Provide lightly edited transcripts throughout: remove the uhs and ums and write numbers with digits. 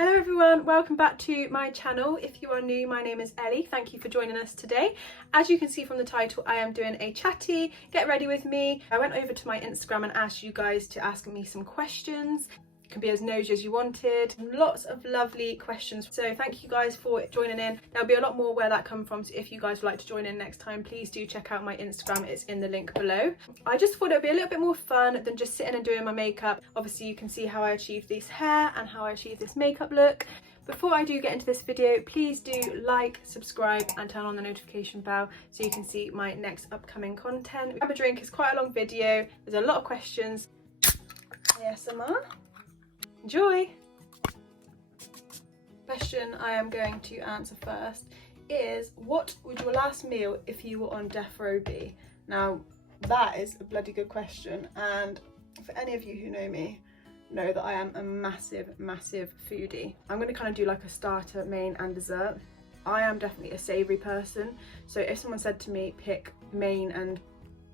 Hello everyone, welcome back to my channel. If you are new, my name is Ellie. Thank you for joining us today. As you can see from the title, I am doing a chatty, get ready with me. I went over to my Instagram and asked you guys to ask me some questions. It can be as nosy as you wanted. Lots of lovely questions. So thank you guys for joining in. There'll be a lot more where that come from. So if you guys would like to join in next time, please do check out my Instagram. It's in the link below. I just thought it would be a little bit more fun than just sitting and doing my makeup. Obviously you can see how I achieved this hair and how I achieved this makeup look. Before I do get into this video, please do like, subscribe and turn on the notification bell so you can see my next upcoming content. Grab a drink, it's quite a long video. There's a lot of questions. ASMR. Enjoy! Question I am going to answer first is, what would your last meal if you were on death row be? Now that is a bloody good question, and for any of you who know me, know that I am a massive foodie. I'm going to kind of do like a starter, main and dessert. I am definitely a savoury person, so if someone said to me pick main and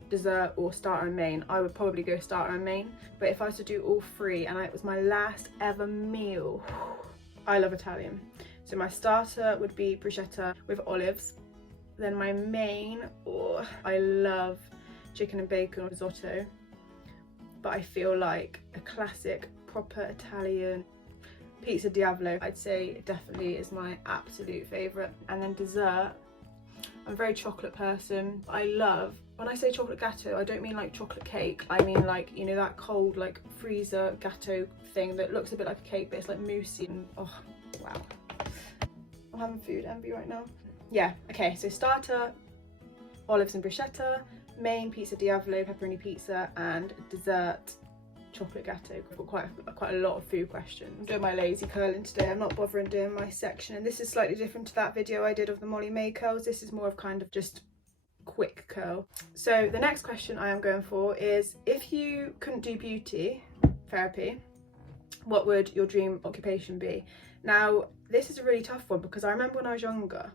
dessert or starter and main, I would probably go starter and main. But if I was to do all three and it was my last ever meal, I love Italian, so my starter would be bruschetta with olives. Then my main, I love chicken and bacon risotto, but I feel like a classic proper Italian pizza diavolo, I'd say definitely is my absolute favourite. And then dessert, I'm a very chocolate person. I love, when I say chocolate gâteau, I don't mean like chocolate cake. I mean like, you know, that cold like freezer gâteau thing that looks a bit like a cake but it's like moussey and oh wow. I'm having food envy right now. Yeah, okay, so starter, olives and bruschetta, main pizza diavolo, pepperoni pizza, and dessert, chocolate gâteau. I've got quite a lot of food questions. I'm doing my lazy curling today. I'm not bothering doing my section, and this is slightly different to that video I did of the Molly May curls. This is more of kind of just quick curl. So the next question I am going for is, if you couldn't do beauty therapy, what would your dream occupation be? Now this is a really tough one because I remember when I was younger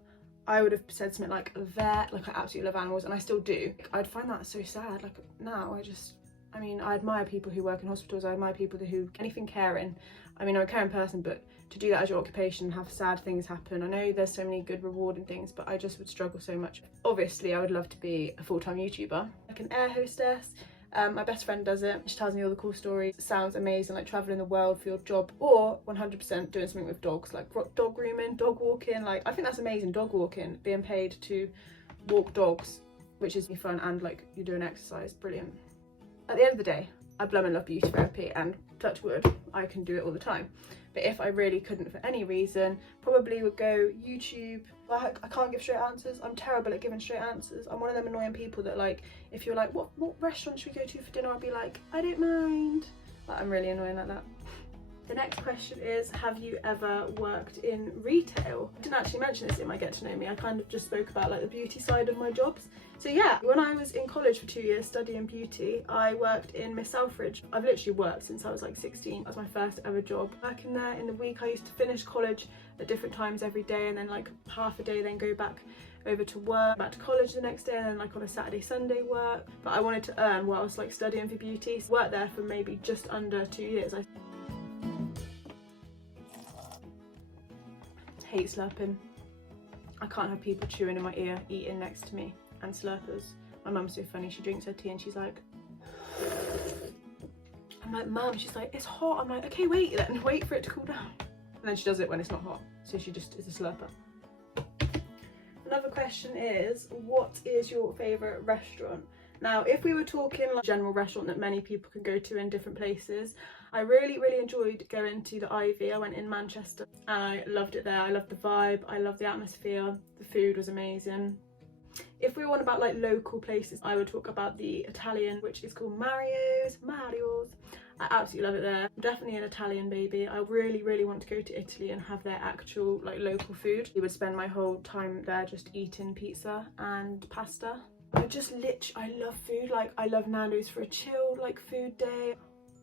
I would have said something like a vet, like I absolutely love animals, and I still do. I'd find that so sad. Like now I mean, I admire people who work in hospitals, I admire people who anything caring. I mean, I'm a caring person, but to do that as your occupation and have sad things happen, I know there's so many good rewarding things, but I just would struggle so much. Obviously, I would love to be a full-time YouTuber, like an air hostess. My best friend does it. She tells me all the cool stories. It sounds amazing, like traveling the world for your job, or 100% doing something with dogs, like dog grooming, dog walking. Like, I think that's amazing, dog walking, being paid to walk dogs, which is fun, and like you're doing exercise, brilliant. At the end of the day, I blooming love beauty therapy, and touch wood, I can do it all the time. But if I really couldn't for any reason, probably would go YouTube. I can't give straight answers. I'm terrible at giving straight answers. I'm one of them annoying people that, like, if you're like, what restaurant should we go to for dinner? I'll be like, I don't mind. Like, I'm really annoying like that. The next question is, have you ever worked in retail? I didn't actually mention this in my Get to Know Me. I kind of just spoke about like the beauty side of my jobs. So yeah, when I was in college for 2 years studying beauty, I worked in Miss Selfridge. I've literally worked since I was like 16. That was my first ever job. Working there in the week, I used to finish college at different times every day, and then like half a day then go back over to work, back to college the next day, and then like on a Saturday, Sunday work. But I wanted to earn while I was like studying for beauty. So worked there for maybe just under 2 years. I hate slurping. I can't have people chewing in my ear, eating next to me, and slurpers. My mum's so funny, she drinks her tea and she's like, I'm like, Mum, she's like, it's hot. I'm like, okay, wait then, wait for it to cool down. And then she does it when it's not hot, so she just is a slurper. Another question is, what is your favourite restaurant? Now, if we were talking like a general restaurant that many people can go to in different places, I really enjoyed going to the Ivy. I went in Manchester and I loved it there. I loved the vibe, I loved the atmosphere, the food was amazing. If we were on about like local places, I would talk about the Italian, which is called Mario's. I absolutely love it there. I'm definitely an Italian baby. I really want to go to Italy and have their actual like local food. I would spend my whole time there just eating pizza and pasta. I love food. Like, I love Nando's for a chilled like food day.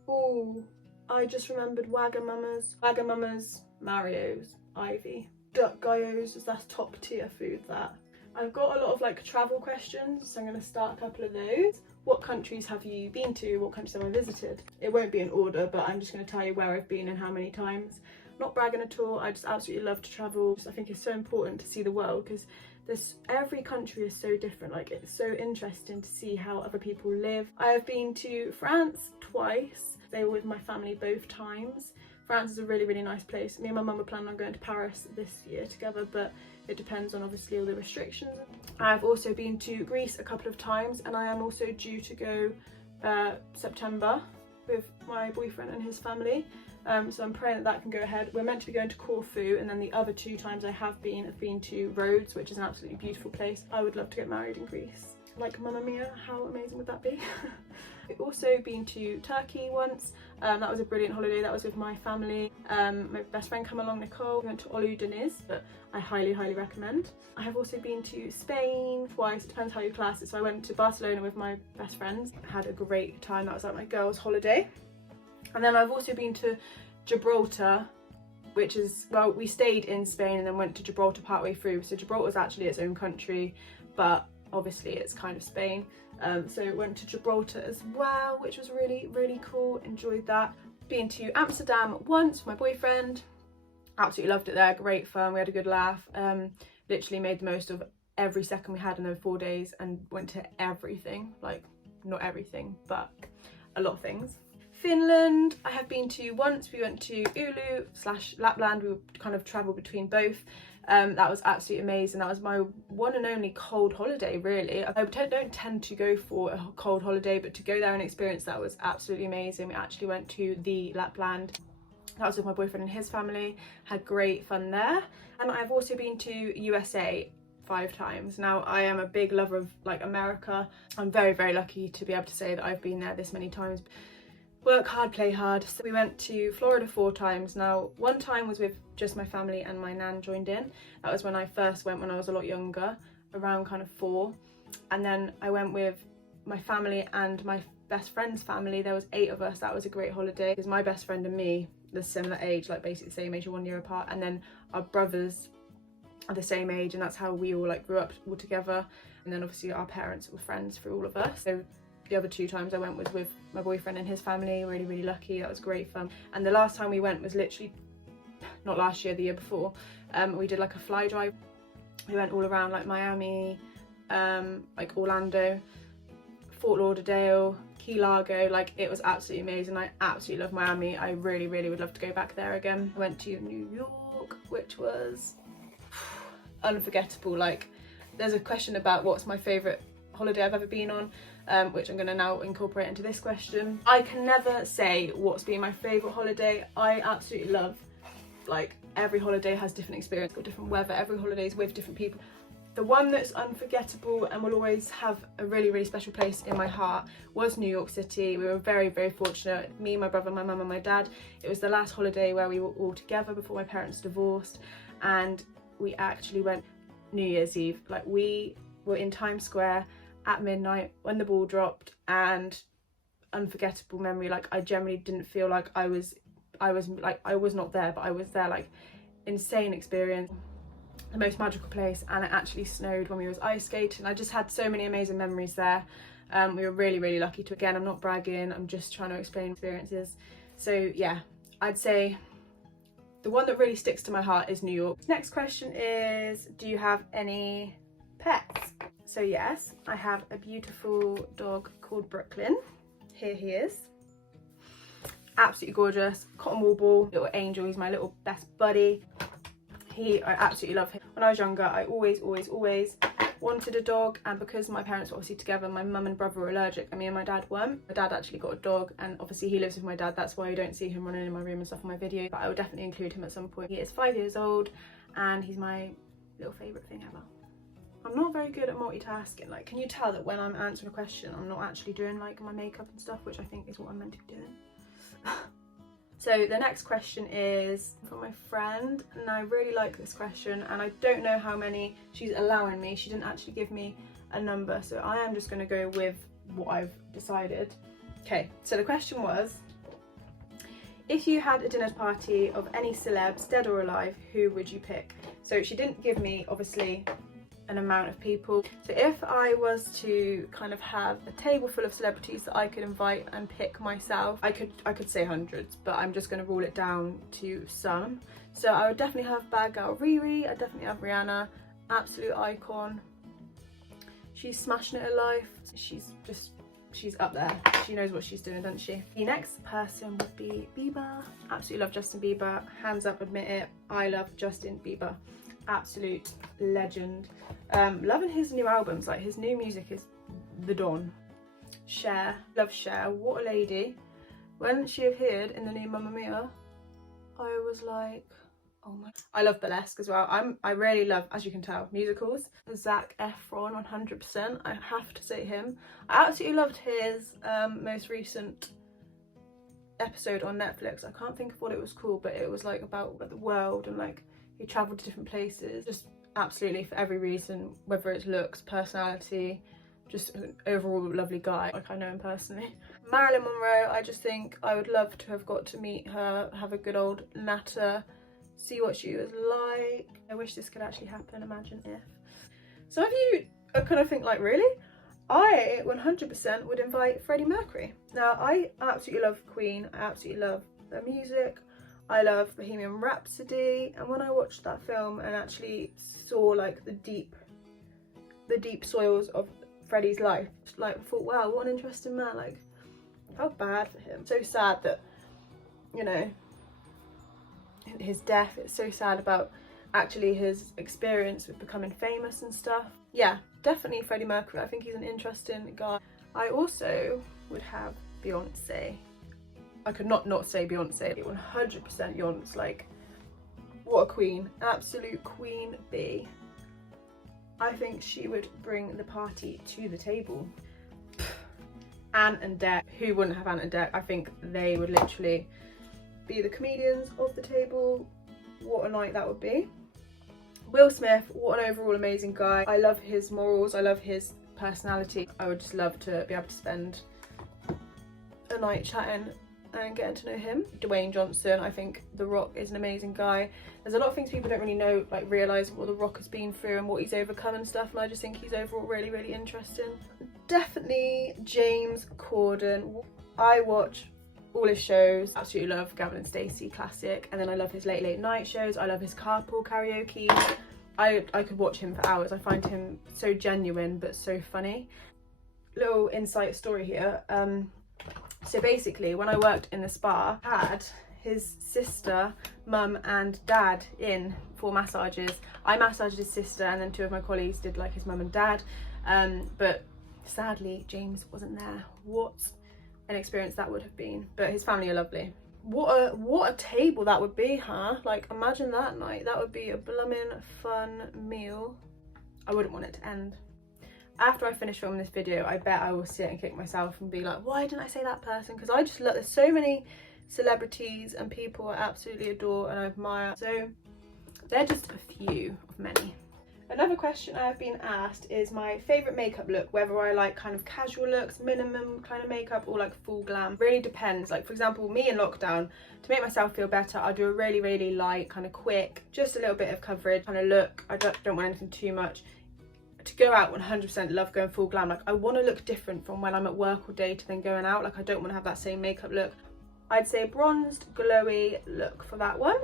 Oh, I just remembered Wagamama's, Mario's, Ivy, Duck Guyos, that's top tier food. That I've got a lot of like travel questions, so I'm going to start a couple of those. What countries have you been to? What countries have I visited? It won't be in order, but I'm just going to tell you where I've been and how many times. Not bragging at all, I just absolutely love to travel. I think it's so important to see the world, because every country is so different. Like, it's so interesting to see how other people live. I have been to France twice. They were with my family both times. France is a really, really nice place. Me and my mum were planning on going to Paris this year together, but it depends on obviously all the restrictions. I've also been to Greece a couple of times, and I am also due to go September with my boyfriend and his family. So I'm praying that can go ahead. We're meant to be going to Corfu, and then the other 2 times I have been to Rhodes, which is an absolutely beautiful place. I would love to get married in Greece. Like, Mamma Mia, how amazing would that be? I've also been to Turkey once. That was a brilliant holiday. That was with my family. My best friend came along, Nicole. We went to Olu Deniz, but I highly, highly recommend. I have also been to Spain twice. It depends how you class it. So I went to Barcelona with my best friends. I had a great time. That was like my girls' holiday. And then I've also been to Gibraltar, which is, well, we stayed in Spain and then went to Gibraltar partway through. So Gibraltar is actually its own country, but obviously it's kind of Spain. So went to Gibraltar as well, which was really, really cool. Enjoyed that. Been to Amsterdam once with my boyfriend. Absolutely loved it there. Great fun. We had a good laugh. Literally made the most of every second we had in those 4 days and went to everything. Like, not everything, but a lot of things. Finland, I have been to once. We went to Oulu/Lapland. We kind of travelled between both. That was absolutely amazing. That was my one and only cold holiday, really. I don't tend to go for a cold holiday, but to go there and experience that was absolutely amazing. We actually went to the Lapland. That was with my boyfriend and his family. Had great fun there. And I've also been to USA 5 times. Now, I am a big lover of like America. I'm very, very lucky to be able to say that I've been there this many times. Work hard, play hard. So we went to Florida 4 times. Now, 1 time was with just my family and my nan joined in. That was when I first went when I was a lot younger, around kind of 4. And then I went with my family and my best friend's family. There was 8 of us. That was a great holiday because my best friend and me, the similar age, like basically the same age, 1 year apart. And then our brothers are the same age, and that's how we all like grew up all together. And then obviously our parents were friends for all of us. So the other 2 times I went was with my boyfriend and his family. Really, really lucky. That was great fun. And the last time we went was literally not last year, the year before. We did like a fly drive. We went all around like Miami, like Orlando, Fort Lauderdale, Key Largo. Like, it was absolutely amazing. I absolutely love Miami. I really, really would love to go back there again. I went to New York, which was unforgettable. Like, there's a question about what's my favourite holiday I've ever been on, which I'm going to now incorporate into this question. I can never say what's been my favourite holiday. I absolutely love, like, every holiday has different experience, got different weather, every holiday is with different people. The one that's unforgettable and will always have a really, really special place in my heart was New York City. We were very, very fortunate. Me, my brother, my mum and my dad. It was the last holiday where we were all together before my parents divorced, and we actually went New Year's Eve. Like, we were in Times Square at midnight when the ball dropped, and unforgettable memory. Like, I generally didn't feel like I was not there, but I was there. Like, insane experience, the most magical place. And it actually snowed when we was ice skating. I just had so many amazing memories there. We were really, really lucky to. Again, I'm not bragging, I'm just trying to explain experiences. So yeah, I'd say the one that really sticks to my heart is New York. Next question is, do you have any pets? So yes, I have a beautiful dog called Brooklyn. Here he is. Absolutely gorgeous, cotton wool ball, little angel. He's my little best buddy. I absolutely love him. When I was younger, I always wanted a dog, and because my parents were obviously together, my mum and brother were allergic and me and my dad weren't. My dad actually got a dog, and obviously he lives with my dad. That's why you don't see him running in my room and stuff on my video, but I will definitely include him at some point. He is 5 years old and he's my little favourite thing ever. I'm not very good at multitasking. Like, can you tell that when I'm answering a question, I'm not actually doing like my makeup and stuff, which I think is what I'm meant to be doing. So the next question is from my friend, and I really like this question, and I don't know how many she's allowing me. She didn't actually give me a number, so I am just going to go with what I've decided. Okay, so the question was, if you had a dinner party of any celebs, dead or alive, who would you pick? So she didn't give me, obviously, an amount of people. So if I was to kind of have a table full of celebrities that I could invite and pick myself, I could say hundreds, but I'm just going to rule it down to some. So I would definitely have bad girl Riri, I'd definitely have Rihanna, absolute icon. She's smashing it in life. She's up there. She knows what she's doing, doesn't she? The next person would be Bieber. Absolutely love Justin Bieber. Hands up, admit it. I love Justin Bieber. Absolute legend. Loving his new albums. Like, his new music is the dawn. Cher. Love Cher. What a lady. When she appeared in the new Mamma Mia, I was like, oh my. I love burlesque as well. I really love, as you can tell, musicals. Zac Efron, 100%. I have to say him. I absolutely loved his most recent episode on Netflix. I can't think of what it was called, but it was like about the world, and like he travelled to different places. Just absolutely for every reason, whether it's looks, personality, just an overall lovely guy. Like, I know him personally. Marilyn Monroe, I just think I would love to have got to meet her, have a good old natter, see what she was like. I wish this could actually happen, imagine if. Some of you are kind of think like, really? I 100% would invite Freddie Mercury. Now, I absolutely love Queen, I absolutely love their music, I love Bohemian Rhapsody, and when I watched that film and actually saw like the deep soils of Freddie's life, like, I thought, wow, what an interesting man. Like, I felt bad for him. So sad that, you know, his death. It's so sad about actually his experience with becoming famous and stuff. Yeah, definitely Freddie Mercury. I think he's an interesting guy. I also would have Beyonce. I could not say Beyonce. 100% Beyonce. Like, what a queen. Absolute queen bee. I think she would bring the party to the table. Ant and Dec. Who wouldn't have Ant and Dec? I think they would literally be the comedians of the table. What a night that would be. Will Smith, what an overall amazing guy. I love his morals, I love his personality. I would just love to be able to spend a night chatting and getting to know him. Dwayne Johnson, I think The Rock is an amazing guy. There's a lot of things people don't really know, like realise what The Rock has been through and what he's overcome and stuff, and I just think he's overall really, really interesting. Definitely James Corden. I watch all his shows. Absolutely love Gavin and Stacey, classic. And then I love his late night shows. I love his carpool karaoke. I could watch him for hours. I find him so genuine but so funny. Little insight story here. So basically, when I worked in the spa, I had his sister, mum and dad in for massages. I massaged his sister, and then two of my colleagues did like his mum and dad. But sadly, James wasn't there. What an experience that would have been. But his family are lovely. What a table that would be, huh? Like, imagine that night. That would be a blooming fun meal. I wouldn't want it to end. After I finish filming this video, I bet I will sit and kick myself and be like, why didn't I say that person? Because I just love, there's so many celebrities and people I absolutely adore and I admire. So they're just a few of many. Another question I have been asked is my favourite makeup look, whether I like kind of casual looks, minimum kind of makeup, or like full glam. Really depends. Like, for example, me in lockdown, to make myself feel better, I'll do a really, really light, kind of quick, just a little bit of coverage kind of look. I don't want anything too much. To go out, 100% love going full glam. Like, I want to look different from when I'm at work all day to then going out. Like, I don't want to have that same makeup look. I'd say bronzed, glowy look for that one.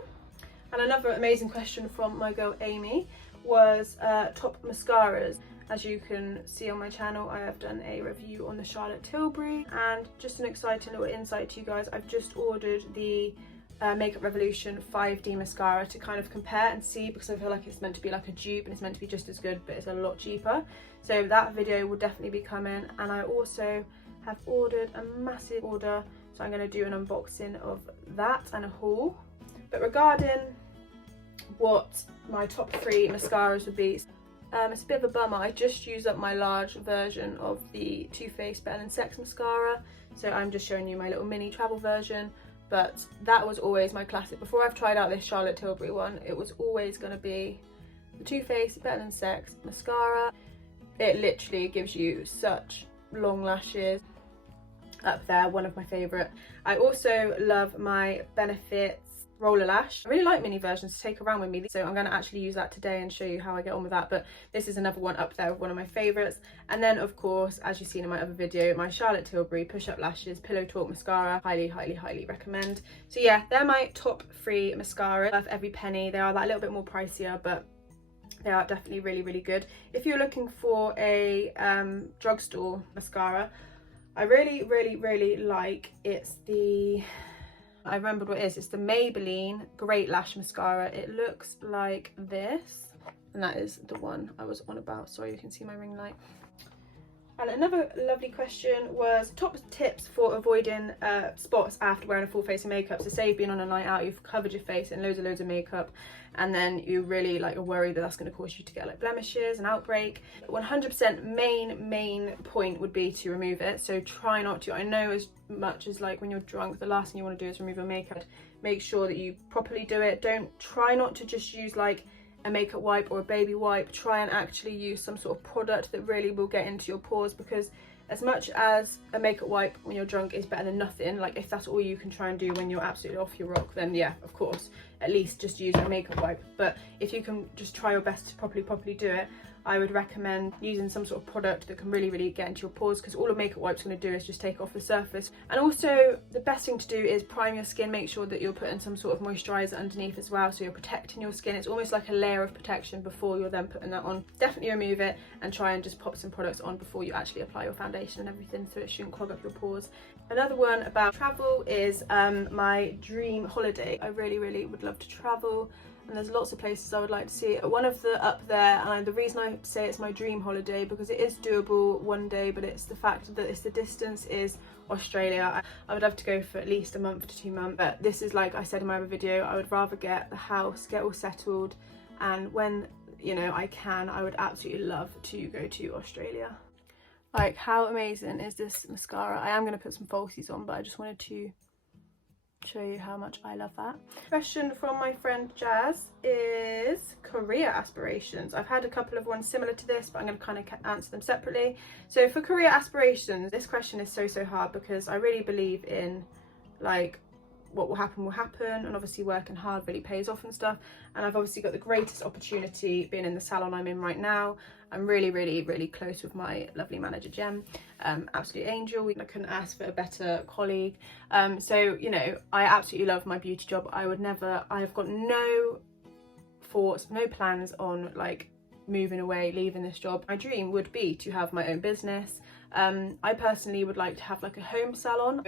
And another amazing question from my girl Amy was top mascaras. As you can see on my channel, I have done a review on the Charlotte Tilbury, and just an exciting little insight to you guys, I've just ordered the Makeup Revolution 5D mascara to kind of compare and see, because I feel like it's meant to be like a dupe and it's meant to be just as good, but it's a lot cheaper. So that video will definitely be coming. And I also have ordered a massive order, so I'm going to do an unboxing of that and a haul. But regarding what my top 3 mascaras would be, it's a bit of a bummer. I just used up my large version of the Too Faced Better Than Sex mascara, so I'm just showing you my little mini travel version. But that was always my classic. Before I've tried out this Charlotte Tilbury one, it was always going to be the Too Faced Better Than Sex mascara. It literally gives you such long lashes. Up there, one of my favourite. I also love my Benefits roller lash. I really like mini versions to take around with me, so I'm going to actually use that today and show you how I get on with that. But this is another one up there, one of my favourites. And then of course, as you've seen in my other video, my Charlotte Tilbury Push Up Lashes Pillow Talk Mascara. Highly recommend. So yeah, they're my top 3 mascaras, worth every penny. They are that little bit more pricier, but they are definitely really good. If you're looking for a drugstore mascara, I really like, I remembered what it is. It's the Maybelline Great Lash Mascara. It looks like this, and that is the one I was on about. Sorry, you can see my ring light. And another lovely question was top tips for avoiding spots after wearing a full face of makeup. So say you've been on a night out, you've covered your face in loads of makeup, and then you really are worried that that's going to cause you to get like blemishes, an outbreak. 100% main point would be to remove it. So try not to. I know as much as like when you're drunk, the last thing you want to do is remove your makeup. Make sure that you properly do it. Try not to just use like a makeup wipe or a baby wipe. Try and actually use some sort of product that really will get into your pores, because as much as a makeup wipe when you're drunk is better than nothing, like if that's all you can try and do when you're absolutely off your rock, then yeah, of course, at least just use a makeup wipe. But if you can just try your best to properly do it, I would recommend using some sort of product that can really get into your pores, because all a makeup wipe's going to do is just take off the surface. And also the best thing to do is prime your skin. Make sure that you're putting some sort of moisturizer underneath as well, so you're protecting your skin. It's almost like a layer of protection before you're then putting that on. Definitely remove it and try and just pop some products on before you actually apply your foundation and everything, so it shouldn't clog up your pores. Another one about travel is my dream holiday. I really would love to travel, and there's lots of places I would like to see. One of the up there, and the reason I say it's my dream holiday, because it is doable one day, but it's the fact that the distance is Australia. I would love to go for at least a month to 2 months, but this is, like I said in my other video, I would rather get the house, get all settled, and when I can, I would absolutely love to go to Australia. Like, how amazing is this mascara? I am going to put some falsies on, but I just wanted to show you how much I love that. Question from my friend Jazz is career aspirations. I've had a couple of ones similar to this, but I'm going to kind of answer them separately. So for career aspirations, this question is so hard, because I really believe in like what will happen, and obviously working hard really pays off and stuff. And I've obviously got the greatest opportunity being in the salon I'm in right now. I'm really close with my lovely manager Jem, absolute angel. I couldn't ask for a better colleague. So I absolutely love my beauty job. I've got no thoughts, no plans on like moving away, leaving this job. My dream would be to have my own business. I personally would like to have like a home salon.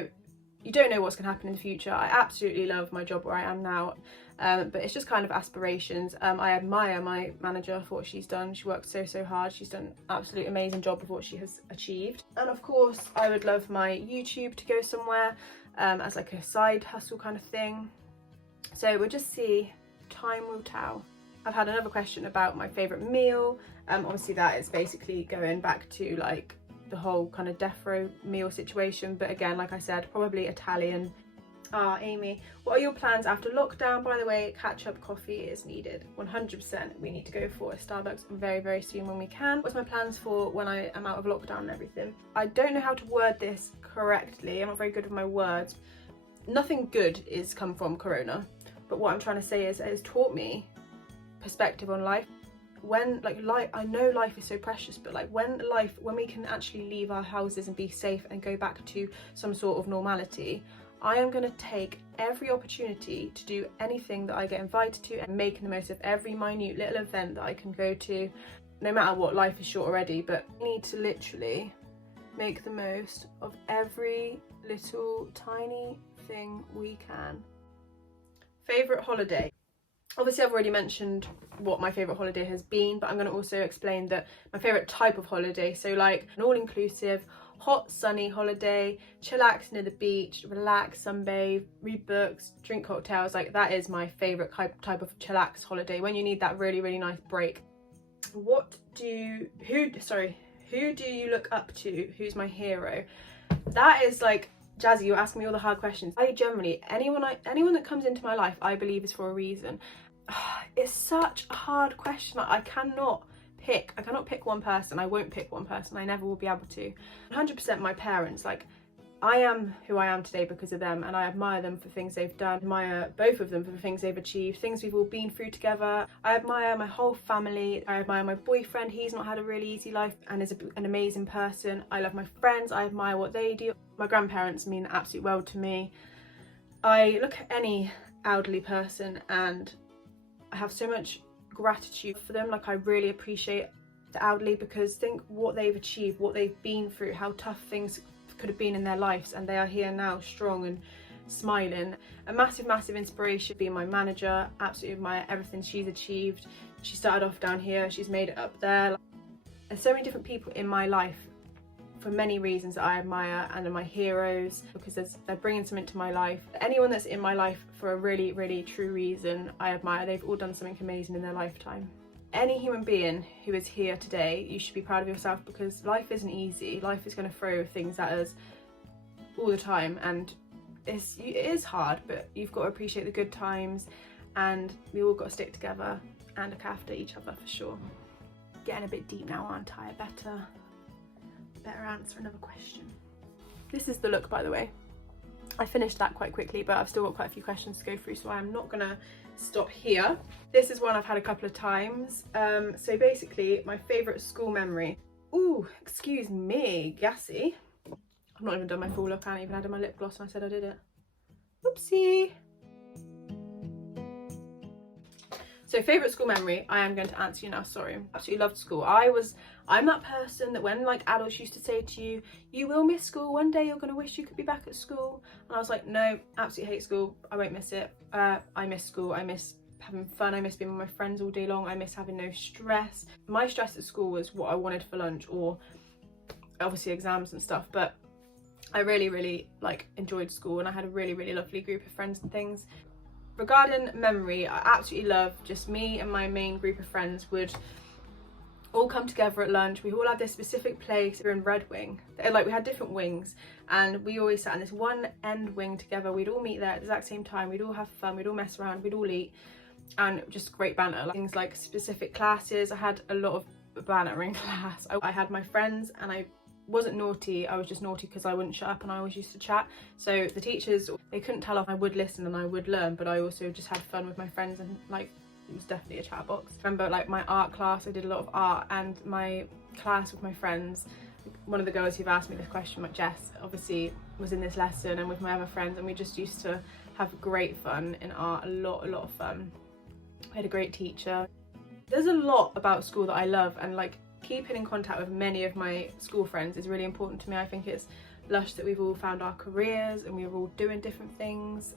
You don't know what's going to happen in the future. I absolutely love my job where I am now, but it's just kind of aspirations. I admire my manager for what she's done. She worked so hard. She's done an absolutely amazing job with what she has achieved. And of course, I would love my YouTube to go somewhere as like a side hustle kind of thing. So we'll just see. Time will tell. I've had another question about my favourite meal. Obviously that is basically going back to like the whole kind of death row meal situation, but again, like I said, probably Italian. Amy, what are your plans after lockdown? By the way, catch-up coffee is needed. 100% we need to go for a Starbucks very soon when we can. What's my plans for when I am out of lockdown and everything? I don't know how to word this correctly. I'm not very good with my words. Nothing good is come from Corona, but what I'm trying to say is it has taught me perspective on life. When I know life is so precious, but like when we can actually leave our houses and be safe and go back to some sort of normality, I am going to take every opportunity to do anything that I get invited to, and making the most of every minute little event that I can go to, no matter what. Life is short already, but we need to literally make the most of every little tiny thing we can. Favourite holiday? Obviously I've already mentioned what my favourite holiday has been, but I'm going to also explain that my favourite type of holiday, so like an all-inclusive, hot, sunny holiday, chillax near the beach, relax, sunbathe, read books, drink cocktails, like that is my favourite type of chillax holiday, when you need that really nice break. Who do you look up to? Who's my hero? That is like, Jazzy, you're asking me all the hard questions. I generally, anyone that comes into my life, I believe is for a reason. It's such a hard question. I cannot pick one person. I won't pick one person. I never will be able to. 100% my parents, like I am who I am today because of them, and I admire them for things they've done. I admire both of them for the things they've achieved, things we've all been through together. I admire my whole family. I admire my boyfriend. He's not had a really easy life and is an amazing person. I love my friends. I admire what they do. My grandparents mean the absolute world to me. I look at any elderly person and I have so much gratitude for them. Like, I really appreciate the elderly, because think what they've achieved, what they've been through, how tough things could have been in their lives, and they are here now strong and smiling. A massive inspiration being my manager. Absolutely admire everything she's achieved. She started off down here, she's made it up there. There's so many different people in my life for many reasons that I admire and are my heroes, because they're bringing something to my life. Anyone that's in my life for a really true reason, I admire. They've all done something amazing in their lifetime. Any human being who is here today, you should be proud of yourself, because life isn't easy. Life is going to throw things at us all the time, and it is hard, but you've got to appreciate the good times, and we all got to stick together and look after each other for sure. Getting a bit deep now, aren't I? Better answer another question. This is the look, by the way. I finished that quite quickly, but I've still got quite a few questions to go through, so I'm not gonna stop here. This is one I've had a couple of times. So basically, my favourite school memory. Ooh, excuse me, gassy. I've not even done my full look. I haven't even added my lip gloss and I said I did it. Oopsie. So favourite school memory, I am going to answer you now, sorry. Absolutely loved school. I'm that person that when like adults used to say to you, you will miss school, one day you're going to wish you could be back at school. And I was like, no, absolutely hate school, I won't miss it. I miss school, I miss having fun, I miss being with my friends all day long, I miss having no stress. My stress at school was what I wanted for lunch, or obviously exams and stuff, but I really like enjoyed school, and I had a really lovely group of friends and things. Regarding memory, I absolutely love just me and my main group of friends would all come together at lunch. We all had this specific place. We were in Red Wing. Like, we had different wings, and we always sat in this one end wing together. We'd all meet there at the exact same time. We'd all have fun. We'd all mess around. We'd all eat, and just great banter. Things like specific classes. I had a lot of banter in class. I had my friends, and I wasn't naughty, I was just naughty because I wouldn't shut up and I always used to chat. So the teachers, they couldn't tell if I would listen and I would learn, but I also just had fun with my friends, and like, it was definitely a chat box. I remember like my art class, I did a lot of art, and my class with my friends, one of the girls who've asked me this question, like Jess, obviously was in this lesson, and with my other friends, and we just used to have great fun in art, a lot of fun. I had a great teacher. There's a lot about school that I love, and like, keeping in contact with many of my school friends is really important to me. I think it's lush that we've all found our careers and we're all doing different things.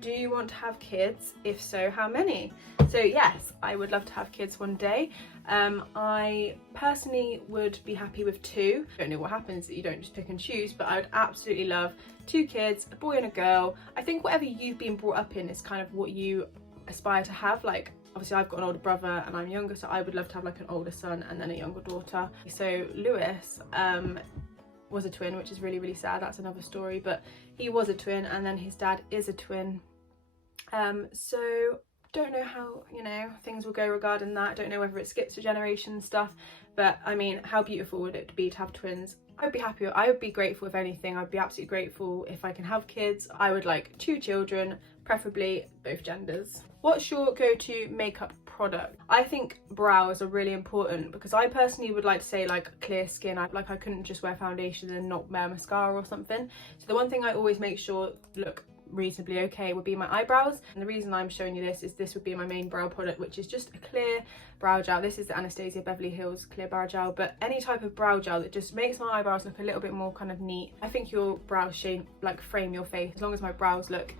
Do you want to have kids? If so, how many? So yes, I would love to have kids one day. I personally would be happy with 2. I don't know what happens that you don't just pick and choose, but I would absolutely love 2 kids, a boy and a girl. I think whatever you've been brought up in is kind of what you aspire to have. Like, obviously I've got an older brother and I'm younger, so I would love to have like an older son and then a younger daughter. So Lewis was a twin, which is really sad. That's another story, but he was a twin, and then his dad is a twin. So don't know how, you know, things will go regarding that. Don't know whether it skips a generation and stuff, but I mean, how beautiful would it be to have twins? I'd be happy, I would be grateful if anything. I'd be absolutely grateful if I can have kids. I would like 2 children, preferably both genders. What's your go-to makeup product? I think brows are really important, because I personally would like to say like clear skin. I couldn't just wear foundation and not wear mascara or something. So the one thing I always make sure look reasonably okay would be my eyebrows, and the reason I'm showing you this is this would be my main brow product, which is just a clear brow gel. This is the Anastasia Beverly Hills clear brow gel, but any type of brow gel that just makes my eyebrows look a little bit more kind of neat. I think your brows shape like frame your face. As long as my brows look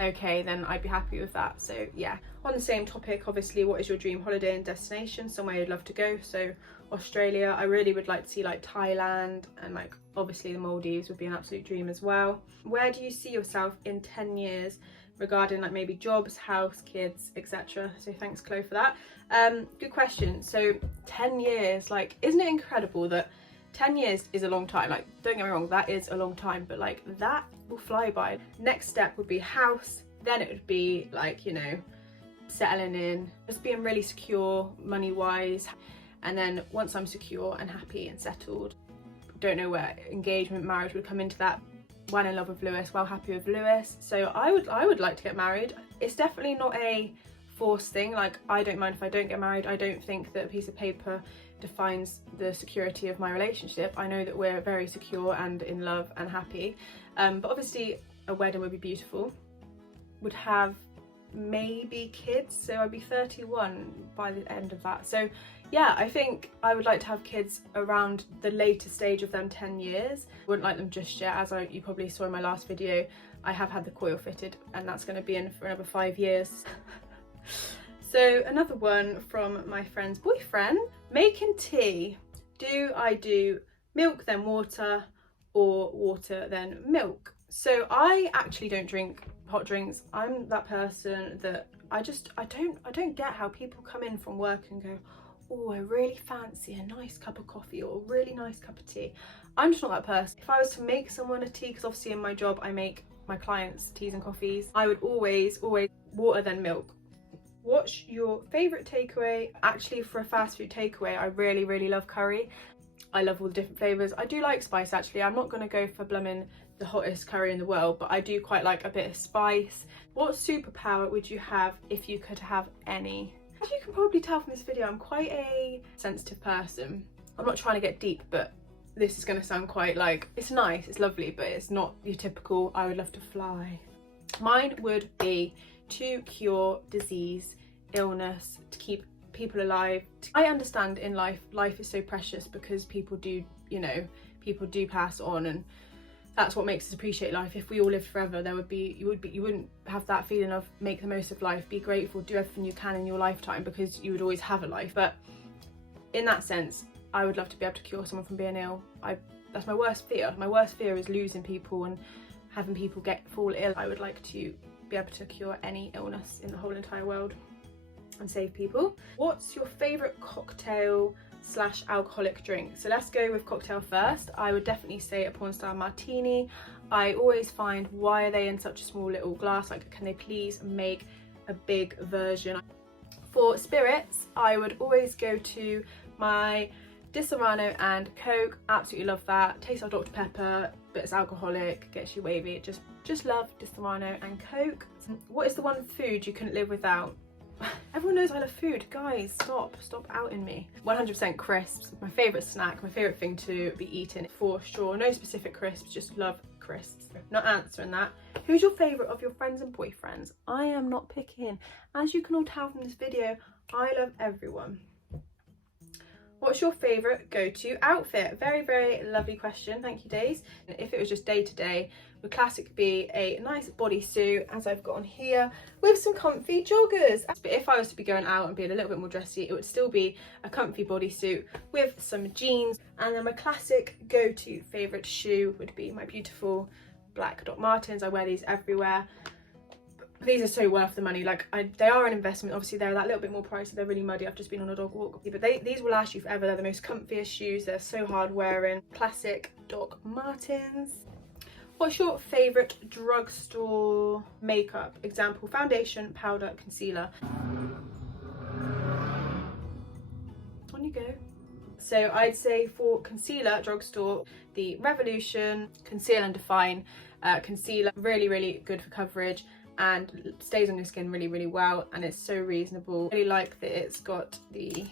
okay, then I'd be happy with that. So yeah, on the same topic, obviously, what is your dream holiday and destination, somewhere you'd love to go? So Australia, I really would like to see like Thailand, and like obviously the Maldives would be an absolute dream as well. Where do you see yourself in 10 years regarding like maybe jobs, house, kids, etc.? So thanks Chloe for that. Good question. So 10 years, like, isn't it incredible that 10 years is a long time? Like, don't get me wrong, that is a long time, but like that will fly by. Next step would be house, then it would be like, you know, settling in, just being really secure money wise, and then once I'm secure and happy and settled, don't know where engagement, marriage would come into that. well in love with Lewis, well happy with Lewis. So I would like to get married. It's definitely not a forced thing. Like, I don't mind if I don't get married. I don't think that a piece of paper defines the security of my relationship. I know that we're very secure and in love and happy. But obviously a wedding would be beautiful. Would have maybe kids, so I'd be 31 by the end of that. So yeah, I think I would like to have kids around the later stage of them 10 years. Wouldn't like them just yet, as you probably saw in my last video. I have had the coil fitted and that's going to be in for another 5 years. So another one from my friend's boyfriend, making tea. Do I do milk then water or water then milk? So I actually don't drink hot drinks. I'm that person that I don't get how people come in from work and go, oh, I really fancy a nice cup of coffee or a really nice cup of tea. I'm just not that person. If I was to make someone a tea, because obviously in my job I make my clients teas and coffees, I would always water then milk. What's your favourite takeaway? Actually, for a fast food takeaway, I really love curry. I love all the different flavours. I do like spice actually. I'm not going to go for blooming the hottest curry in the world, but I do quite like a bit of spice. What superpower would you have if you could have any? As you can probably tell from this video, I'm quite a sensitive person. I'm not trying to get deep, but this is going to sound quite like, it's nice, it's lovely, but it's not your typical, I would love to fly. Mine would be to cure disease, illness, to keep people alive. I understand in life is so precious because people do, you know, people do pass on, and that's what makes us appreciate life. If we all lived forever, there would be, you wouldn't have that feeling of make the most of life, be grateful, do everything you can in your lifetime, because you would always have a life. But in that sense, I would love to be able to cure someone from being ill. That's my worst fear. My worst fear is losing people and having people fall ill. I would like to be able to cure any illness in the whole entire world and save people. What's your favourite cocktail / alcoholic drink? So let's go with cocktail first. I would definitely say a porn style martini. I always find, why are they in such a small little glass? Like, can they please make a big version? For spirits, I would always go to my Di Serrano and Coke. Absolutely love that. Tastes like Dr. Pepper, but it's alcoholic, gets you wavy. Just love Di Serrano and Coke. What is the one food you couldn't live without? Everyone knows I love food. Guys, stop outing me. 100% crisps. My favourite snack, my favourite thing to be eating for sure. No specific crisps, just love crisps. Not answering that. Who's your favourite of your friends and boyfriends? I am not picking. As you can all tell from this video, I love everyone. What's your favourite go-to outfit? Very lovely question, thank you Days. If it was just day to day, would classic be a nice bodysuit, as I've got on here, with some comfy joggers. But if I was to be going out and being a little bit more dressy, it would still be a comfy bodysuit with some jeans. And then my classic go-to favourite shoe would be my beautiful black Doc Martens. I wear these everywhere. These are so worth the money. Like, they are an investment. Obviously they're that little bit more pricey, they're really muddy, I've just been on a dog walk, but these will last you forever. They're the most comfiest shoes, they're so hard wearing. Classic Doc Martens. What's your favourite drugstore makeup? Example, foundation, powder, concealer. On you go. So I'd say for concealer, drugstore, the Revolution Conceal and Define concealer. Really good for coverage and stays on your skin really well, and it's so reasonable. I really like that it's got the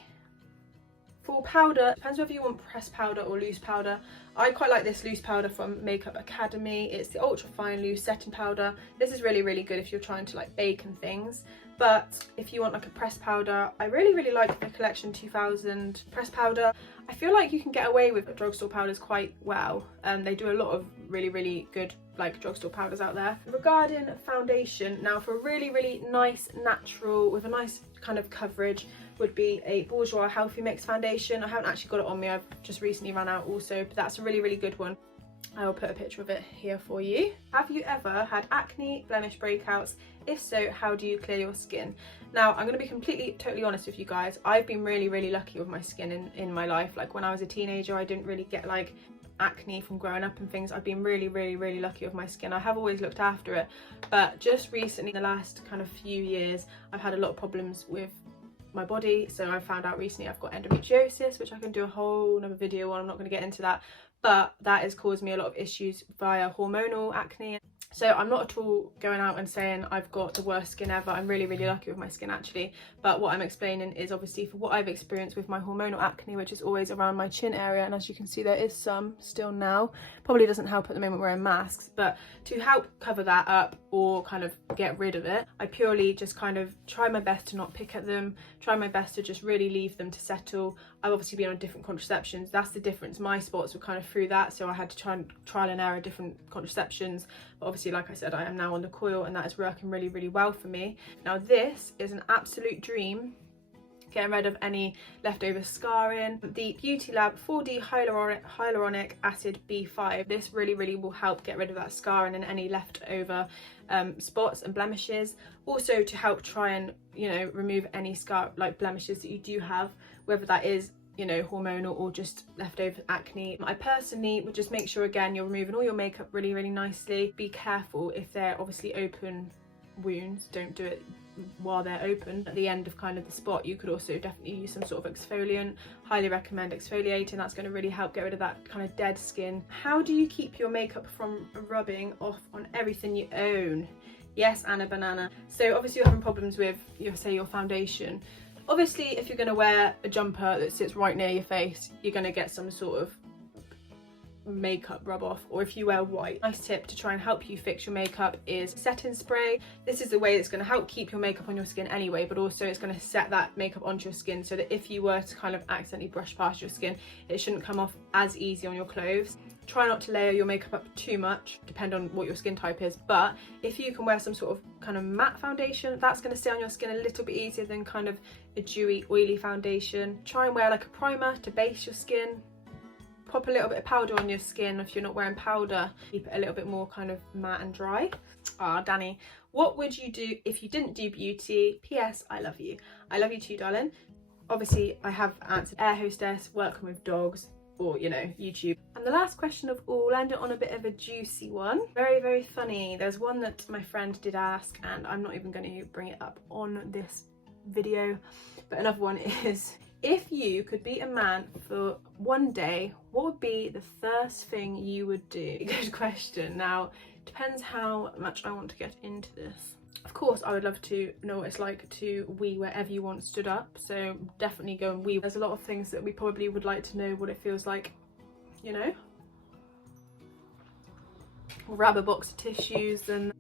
full powder. Depends whether you want pressed powder or loose powder. I quite like this loose powder from Makeup Academy. It's the ultra fine loose setting powder. This is really good if you're trying to like bake and things. But if you want like a pressed powder, I really like the Collection 2000 pressed powder. I feel like you can get away with drugstore powders quite well. They do a lot of really good like drugstore powders out there. Regarding foundation, now for really nice natural with a nice kind of coverage would be a Bourjois Healthy Mix foundation. I haven't actually got it on me, I've just recently run out also, but that's a really good one. I will put a picture of it here for you. Have you ever had acne, blemish breakouts? If so, how do you clear your skin? Now, I'm going to be totally honest with you guys. I've been really lucky with my skin in my life. Like when I was a teenager, I didn't really get like acne from growing up and things. I've been really lucky with my skin. I have always looked after it, but just recently, the last kind of few years, I've had a lot of problems with my body. So I found out recently I've got endometriosis, which I can do a whole another video on. I'm not going to get into that, but that has caused me a lot of issues via hormonal acne. So I'm not at all going out and saying I've got the worst skin ever. I'm really, really lucky with my skin actually. But what I'm explaining is obviously for what I've experienced with my hormonal acne, which is always around my chin area. And as you can see, there is some still now. Probably doesn't help at the moment wearing masks. But to help cover that up or kind of get rid of it, I purely just kind of try my best to not pick at them. Try my best to just really leave them to settle. I've obviously been on different contraceptions. That's the difference. My spots were kind of through that. So I had to try and trial and error different contraceptions. But obviously, like I said, I am now on the coil and that is working really, really well for me. Now this is an absolute dream, getting rid of any leftover scarring. The Beauty Lab 4D hyaluronic acid B5. This really, really will help get rid of that scarring and any leftover spots and blemishes. Also to help try and, you know, remove any scar, like blemishes that you do have, whether that is, you know, hormonal or just leftover acne. I personally would just make sure, again, you're removing all your makeup really, really nicely. Be careful if they're obviously open wounds, don't do it while they're open. At the end of kind of the spot, you could also definitely use some sort of exfoliant. Highly recommend exfoliating. That's going to really help get rid of that kind of dead skin. How do you keep your makeup from rubbing off on everything you own? Yes, Anna Banana. So obviously you're having problems with your foundation. Obviously, if you're going to wear a jumper that sits right near your face, you're going to get some sort of makeup rub off. Or if you wear white, nice tip to try and help you fix your makeup is setting spray. This is the way that's going to help keep your makeup on your skin anyway, but also it's going to set that makeup onto your skin so that if you were to kind of accidentally brush past your skin, it shouldn't come off as easy on your clothes. Try not to layer your makeup up too much, depend on what your skin type is, but if you can wear some sort of kind of matte foundation, that's going to stay on your skin a little bit easier than kind of a dewy, oily foundation. Try and wear like a primer to base your skin. Pop a little bit of powder on your skin if you're not wearing powder. Keep it a little bit more kind of matte and dry. Ah, Danny, what would you do if you didn't do beauty? P.S. I love you. I love you too, darling. Obviously, I have answered air hostess, working with dogs, or, you know, YouTube. And the last question of all, end it on a bit of a juicy one. Very, very funny. There's one that my friend did ask, and I'm not even going to bring it up on this video, but another one is, if you could be a man for one day, what would be the first thing you would do? Good question. Now, depends how much I want to get into this. Of course, I would love to know what it's like to wee wherever you want stood up, so definitely go and wee. There's a lot of things that we probably would like to know what it feels like, you know? Grab a box of tissues. And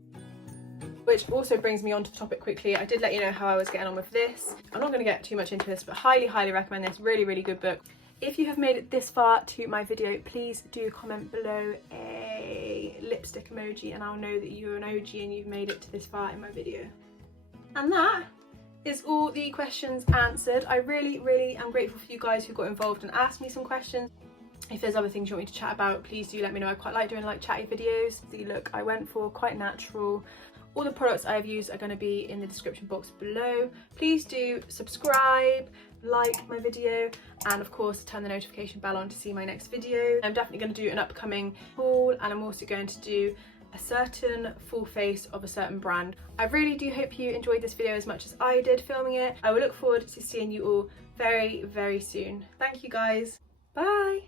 which also brings me on to the topic quickly. I did let you know how I was getting on with this. I'm not going to get too much into this, but highly, highly recommend this. Really, really good book. If you have made it this far to my video, please do comment below a lipstick emoji and I'll know that you're an OG and you've made it to this far in my video. And that is all the questions answered. I really, really am grateful for you guys who got involved and asked me some questions. If there's other things you want me to chat about, please do let me know. I quite like doing like chatty videos. The look I went for, quite natural. All the products I have used are going to be in the description box below. Please do subscribe, like my video, and of course turn the notification bell on to see my next video. I'm definitely going to do an upcoming haul, and I'm also going to do a certain full face of a certain brand. I really do hope you enjoyed this video as much as I did filming it. I will look forward to seeing you all very, very soon. Thank you guys. Bye.